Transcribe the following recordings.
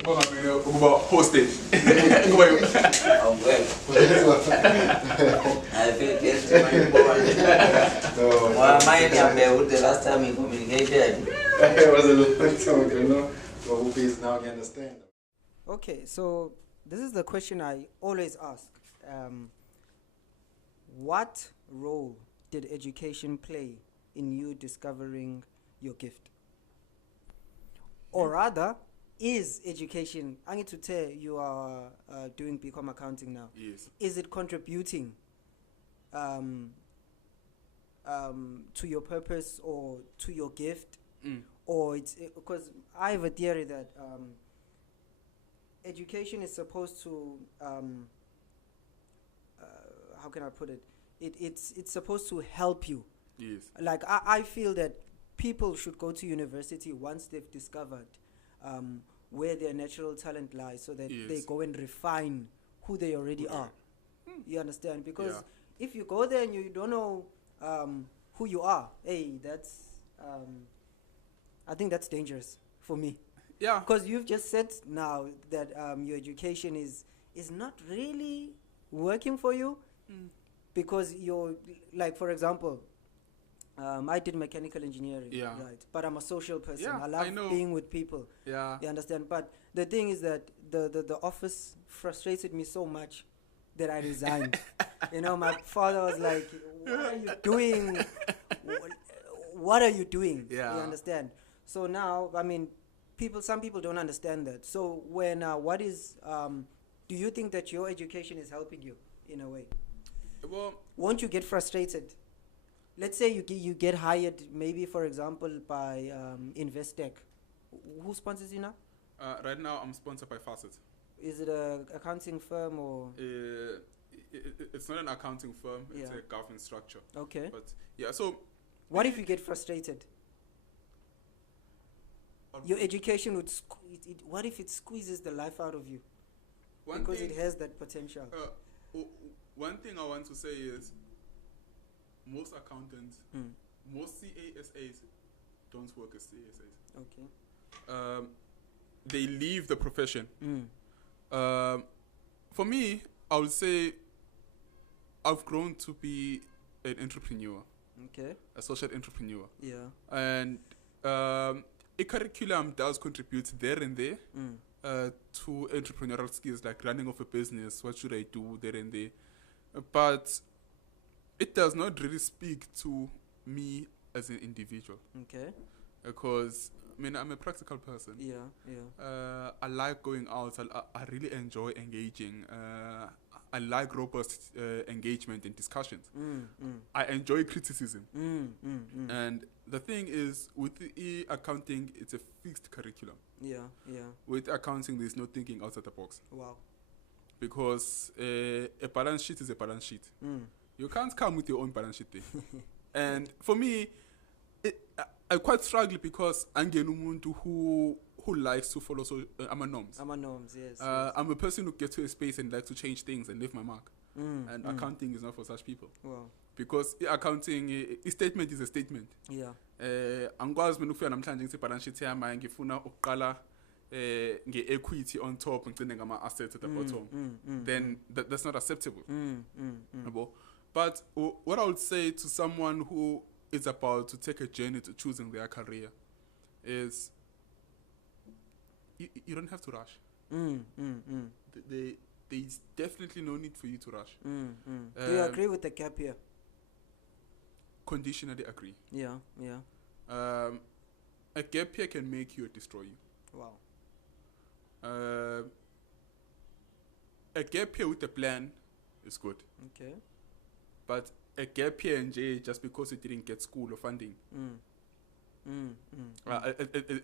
About hosting. I'm well. I feel guilty my boy. Well, mine the last time we communicated. It was a long time ago, but hope is now you understand. Okay, so this is the question I always ask. What role did education play in you discovering your gift? Or rather, is education, I need to tell you are doing BCom accounting now. Yes. Is it contributing to your purpose or to your gift? Or it's because I have a theory that education is supposed to how can I put it? It's supposed to help you. Yes. Like I feel that people should go to university once they've discovered where their natural talent lies, so that they go and refine who they already are. You understand? Because if you go there and you don't know who you are, hey, that's I think that's dangerous for me. Yeah. Because you've just said now that your education is not really working for you, because you're, like, for example, I did mechanical engineering, right? But I'm a social person. Yeah, I love being with people. Yeah. You understand? But the thing is that the office frustrated me so much that I resigned. You know, my father was like, "What are you doing? What are you doing?" Yeah. You understand? So now, I mean, some people don't understand that. So when do you think that your education is helping you in a way? Well, won't you get frustrated? Let's say you get hired, maybe, for example, by Investec. Who sponsors you now? right now I'm sponsored by Facet. Is it a accounting firm or? It's not an accounting firm. It's a government structure. Okay. But yeah, so what if you get frustrated? Your education would. What if it squeezes the life out of you? Because it has that potential. One thing I want to say is, most accountants, most CASAs don't work as CASAs. Okay. They leave the profession. For me, I would say I've grown to be an entrepreneur. Okay. A social entrepreneur. Yeah. And a curriculum does contribute there and there to entrepreneurial skills, like running of a business, what should I do there and there. But it does not really speak to me as an individual. Okay. Because I'm a practical person. Yeah. I like going out. I really enjoy engaging. I like robust engagement and discussions. I enjoy criticism. And the thing is, with accounting, it's a fixed curriculum. Yeah. With accounting, there's no thinking outside the box. Wow. Because a balance sheet is a balance sheet. You can't come with your own balance sheet there. And for me, I quite struggle because I'm umuntu who likes to follow norms. Norms, yes. I'm a person who gets to a space and likes to change things and leave my mark. And accounting is not for such people. Wow. Because accounting, a statement is a statement. Yeah. Angikwazi mina ukufika namhlanje ngithi balance sheet yami ngifuna ukuqala nge-equity on top ngicine ngama-assets at the bottom. Then that's not acceptable. But what I would say to someone who is about to take a journey to choosing their career is you don't have to rush. There's definitely no need for you to rush. Do you agree with the gap here? Conditionally agree. Yeah. A gap year can make you or destroy you. Wow. A gap year with a plan is good. Okay. But a gap year in J just because you didn't get school or funding.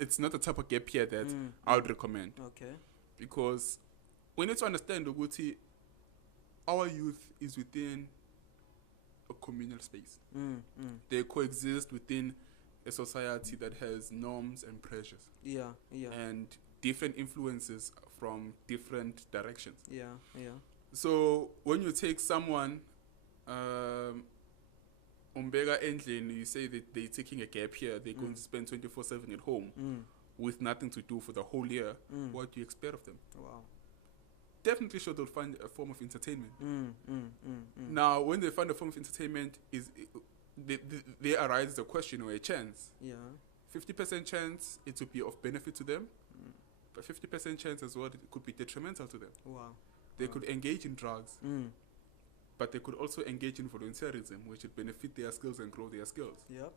It's not the type of gap year that I would recommend. Okay. Because we need to understand that our youth is within a communal space. They coexist within a society that has norms and pressures. Yeah. And different influences from different directions. Yeah. So when you take someone umbeka endlini, you say that they're taking a gap here, they're going to spend 24/7 at home. with nothing to do for the whole year, what do you expect of them? Wow. Definitely sure they'll find a form of entertainment. Now, when they find a form of entertainment, there arises a question or a chance. Yeah. 50% chance it would be of benefit to them, but 50% chance as well it could be detrimental to them. Wow. They could engage in drugs, Mm. but they could also engage in volunteerism, which would benefit their skills and grow their skills. Yep.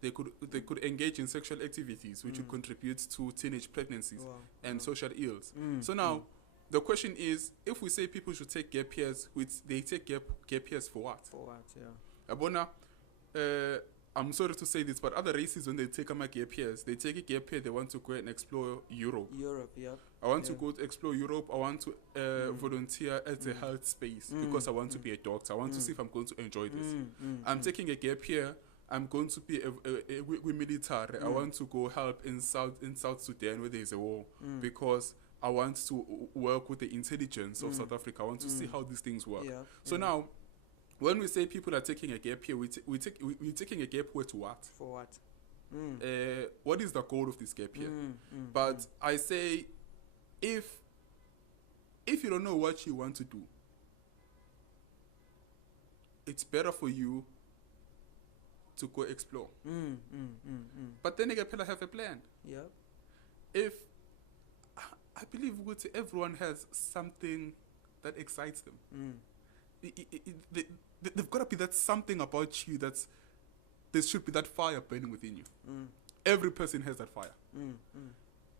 They could engage in sexual activities, which would contribute to teenage pregnancies Wow. and social ills. Mm. So now, the question is, if we say people should take gap years, they take gap years for what? For what? Yeah. Abona, I'm sorry to say this, but other races, when they take a gap years, they take a gap year, they want to go and explore Europe. Europe, yep. I want to go to explore Europe. I want to volunteer at the health space because I want to be a doctor. I want to see if I'm going to enjoy this. I'm taking a gap year. I'm going to be a military. I want to go help in South Sudan where there is a war because I want to work with the intelligence of South Africa. I want to see how these things work. Yeah. So now, when we say people are taking a gap year, we're taking a gap year to what? For what? What is the goal of this gap year? But I say, if you don't know what you want to do, it's better for you to go explore. But then again, people have a plan. Yep. If I believe everyone has something that excites them. They've got to be that something about you there should be that fire burning within you. Every person has that fire.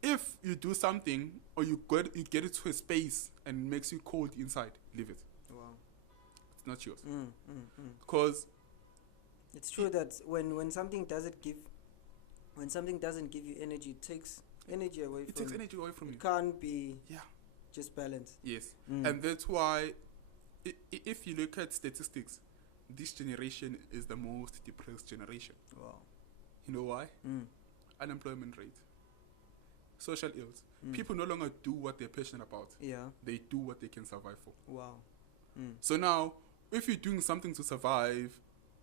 If you do something or you get it to a space and it makes you cold inside, leave it. Wow. It's not yours. Because it's true that when something doesn't give you energy, it takes energy away from you. It takes energy away from you. It can't be Yeah. just balanced. Yes. And that's why if you look at statistics, this generation is the most depressed generation. Wow. You know why? Unemployment rate, social ills. People no longer do what they're passionate about. Yeah. They do what they can survive for. Wow. So now, if you're doing something to survive,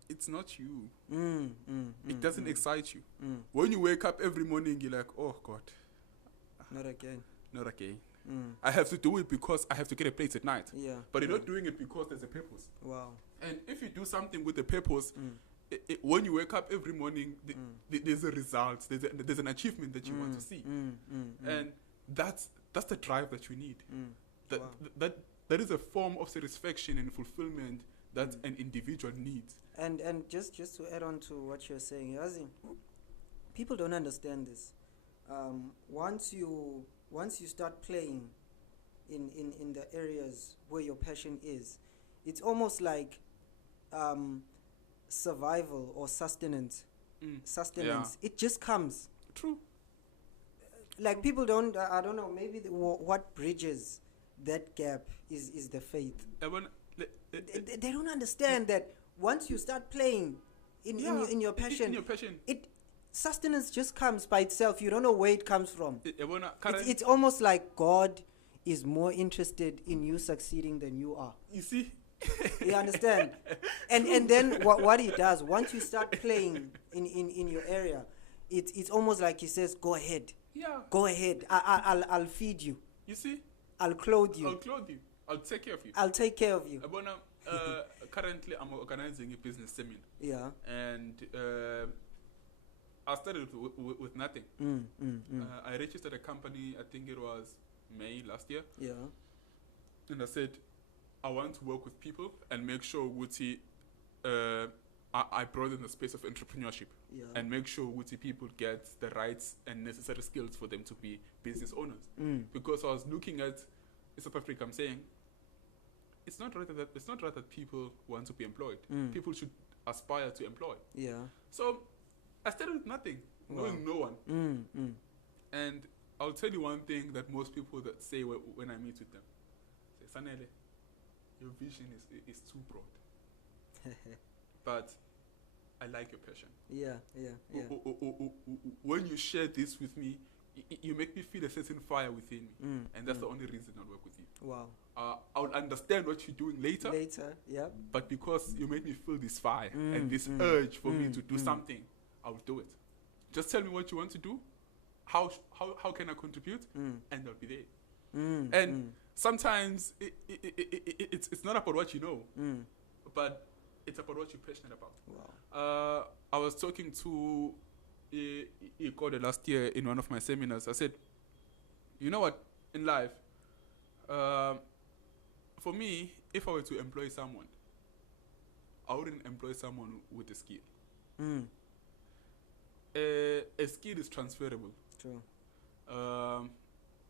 it's not you. It doesn't excite you. When you wake up every morning, you're like, oh God. Not again. Not again. I have to do it because I have to get a place at night. Yeah. But you're not doing it because there's a purpose. Wow. And if you do something with a purpose, when you wake up every morning, there's a result. There's an achievement that you want to see. And that's the drive that you need. That is a form of satisfaction and fulfillment that an individual needs. And just to add on to what you're saying, Yazi, people don't understand this. Once you start playing in the areas where your passion is, it's almost like survival or sustenance. Sustenance. Yeah. It just comes. True. Like people don't, I don't know, maybe what bridges that gap is the faith. They don't understand that once you start playing in your passion, sustenance just comes by itself. You don't know where it comes from. It's almost like God is more interested in you succeeding than you are. You see? You understand? And then what he does, once you start playing in your area, it's almost like he says, go ahead. Yeah. Go ahead. I'll feed you. You see? I'll clothe you. I'll take care of you. I'll take care of you. Currently, I'm organizing a business seminar. Yeah. And I started with nothing. I registered a company, I think it was May last year. Yeah. And I said, I want to work with people and make sure I broaden the space of entrepreneurship. Yeah. And make sure people get the rights and necessary skills for them to be business owners. Because I was looking at South Africa, I'm saying, it's not right that people want to be employed. People should aspire to employ. Yeah. So I started with nothing, knowing no one. And I'll tell you one thing that most people that say when I meet with them. Say, Sanele, your vision is too broad. But I like your passion. Yeah. When you share this with me, you make me feel a certain fire within me. And that's the only reason I'll work with you. Wow. I'll understand what you're doing later. Yeah. But because you made me feel this fire and this urge for me to do something, I'll do it. Just tell me what you want to do, how can I contribute? And they'll be there. And sometimes it's not about what you know, but it's about what you're passionate about. Wow. I was talking to Ikode last year in one of my seminars. I said, you know what, in life, for me, if I were to employ someone, I wouldn't employ someone with a skill. A skill is transferable. True.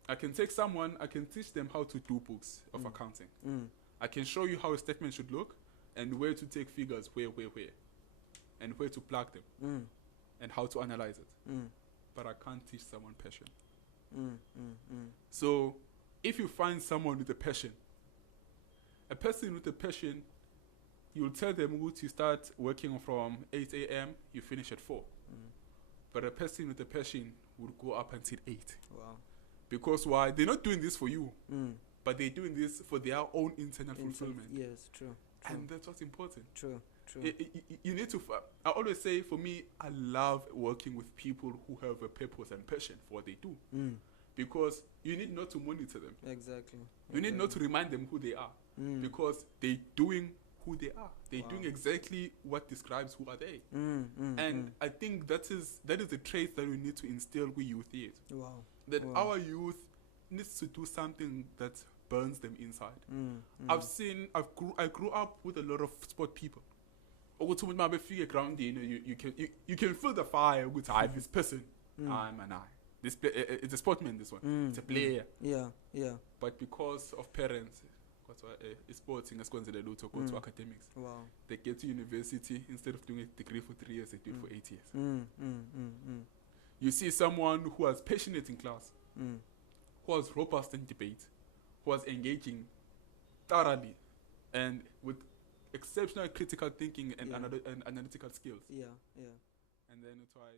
I can take someone, I can teach them how to do books of accounting. I can show you how a statement should look and where to take figures, where, and where to plug them, and how to analyze it. But I can't teach someone passion. So if you find someone with a person with a passion, you'll tell them to start working from 8 a.m., you finish at 4. But a person with a passion would go up until 8. Wow. Because why? They're not doing this for you, but they're doing this for their own internal fulfillment. Yes, true. And that's what's important. True. You need to. I always say, for me, I love working with people who have a purpose and passion for what they do. Because you need not to monitor them. Exactly. You need not to remind them who they are. Because they're doing who they are. They're doing exactly what describes who are they. And I think that is a trait that we need to instill with youth here. Wow. That our youth needs to do something that burns them inside. I grew up with a lot of sport people. Ground, you can feel the fire with this person. I'm an eye. It's a sportman, this one. It's a player. Yeah. But because of parents, sporting is considered to go to academics. Wow. They get to university, instead of doing a degree for 3 years, they do it for 8 years. You see someone who was passionate in class, who was robust in debate, who was engaging thoroughly, and with exceptional critical thinking and analytical skills. Yeah. And then it's why